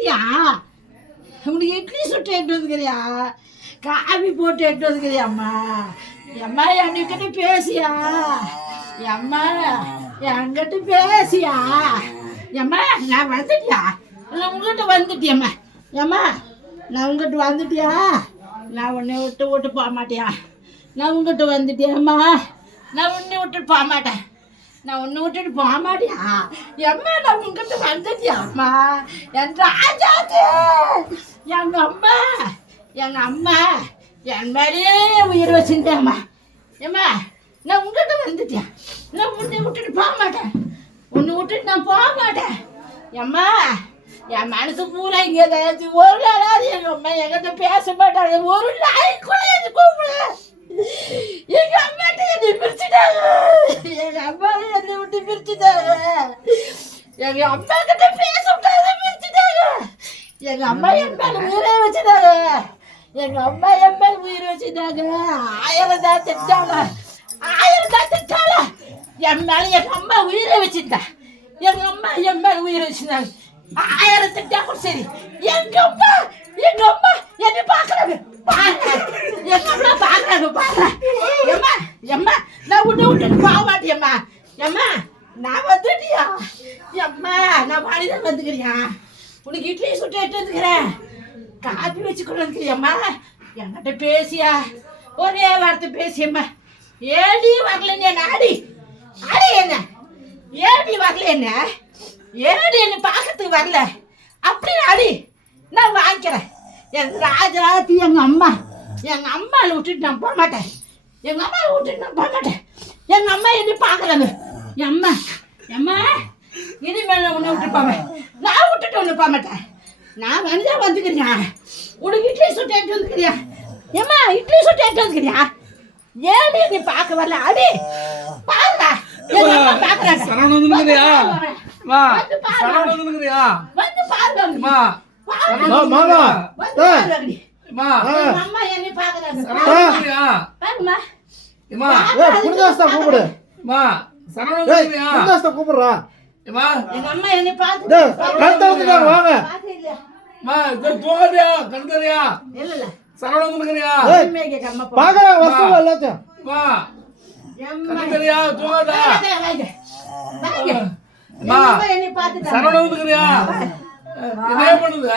வந்துட்டியா? உனக்கு இட்லி சுட்டு எட்டு வந்துக்கிறியா? காபி போட்டு எட்டு வந்துக்கிறியாம்மா? அம்மா என்கிட்ட பேசியா? அம்மா என்கிட்ட பேசியா? அம்மா நான் வந்துட்டியா? நான் உங்ககிட்ட வந்துட்டியம்மா. ஏம்மா நான் உங்ககிட்ட வந்துட்டியா? நான் உன்னை விட்டு போக மாட்டியா? நான் உங்ககிட்ட வந்துட்டியாம்மா. நான் உன்னை விட்டுட்டு போக மாட்டேன். நான் உன்னை விட்டுட்டு போக மாட்டியா? எம்மா நான் உங்ககிட்ட வந்துட்டியாம்மா. என் ராஜாக்கு எங்கள் அம்மா என் மேலேயே உயிர் வச்சுட்டேம்மா. ஏம்மா நான் உங்ககிட்ட வந்துட்டியா? நான் உன்னை விட்டுட்டு போக மாட்டேன். உன்னை விட்டுட்டு நான் போக மாட்டேன். எம்மா என் மனசு பூரா இங்கே ஏதாச்சும் ஒரு நாளாவது எங்கள் அம்மா எங்கிட்ட பேச மாட்டாங்க. ஒரு நாளைக்கு கூட எனக்கு கூப்பிடு. எங்க அம்மாட்ட என்னை பிரிச்சுட்டாங்க. எங்க அம்மா என்னை விட்டு பிரிச்சுட்டாங்க. எங்க அம்மா கிட்ட பேச விட்டாங்க, பிரிச்சுட்டாங்க. எங்க அம்மா என் மேல உயிரை வச்சுட்டாங்க. எங்க அம்மா என் மேல உயிரை வச்சுட்டாங்க. 1000 தான் திட்டாங்க, 1000 தான் திட்டாங்க. என் மேல எங்க அம்மா உயிரை வச்சுட்டா. எங்க அம்மா என் மேல உயிரை வச்சுட்டாங்க. 1000 திட்டா கூட சரி. எங்க அம்மா என்னை பாக்குறாங்க. நான் உன்னை விட்டுட்டு போக மாட்டேம்மா. எம்மா நான் வந்துட்டியா? எம்மா நான் பாடிதான் வந்துக்கிறியா? உனக்கு இட்லி சுட்டு எட்டு வந்துக்கிறேன், காப்பி வச்சு கொண்டு வந்துக்கிறியம்மா. என்கிட்ட பேசியா? ஒரே வார்த்தை பேசியம்மா. ஏடி வரலன்னு என்ன ஆடி என்ன? ஏடி வரல என்ன? ஏடி என்ன பார்க்கறதுக்கு வரல அப்படின்னு ஆடி நான் வாங்கிக்கிறேன். என் ராஜாத்தி எங்கள் அம்மாவை விட்டுட்டு நான் போக மாட்டேன். எங்கள் அம்மாவை விட்டுட்டு நான் போக மாட்டேன். எங்கள் அம்மா என்னை பார்க்குறாங்க. எம்மா இனிமேல் நான் உன்னை விட்டு போவேன். நான் விட்டுட்டு ஒன்று போக மாட்டேன். நான் வந்துக்கிறியா? உனக்கு இட்லி சுட்டு எடுத்து வந்துக்கிறியா? எம்மா இட்லி சுட்டு எடுத்து வந்துக்கிறியா? ஏடி நீ பார்க்க வரல அடி பாருடா. எங்கள் அம்மா பார்க்குறாங்க. வந்து பாருங்க. அம்மா என்னை பார்க்குறாங்க. கூப்பிடுறா. எங்க அம்மா என்னை பார்த்து என்ன பண்ணுது?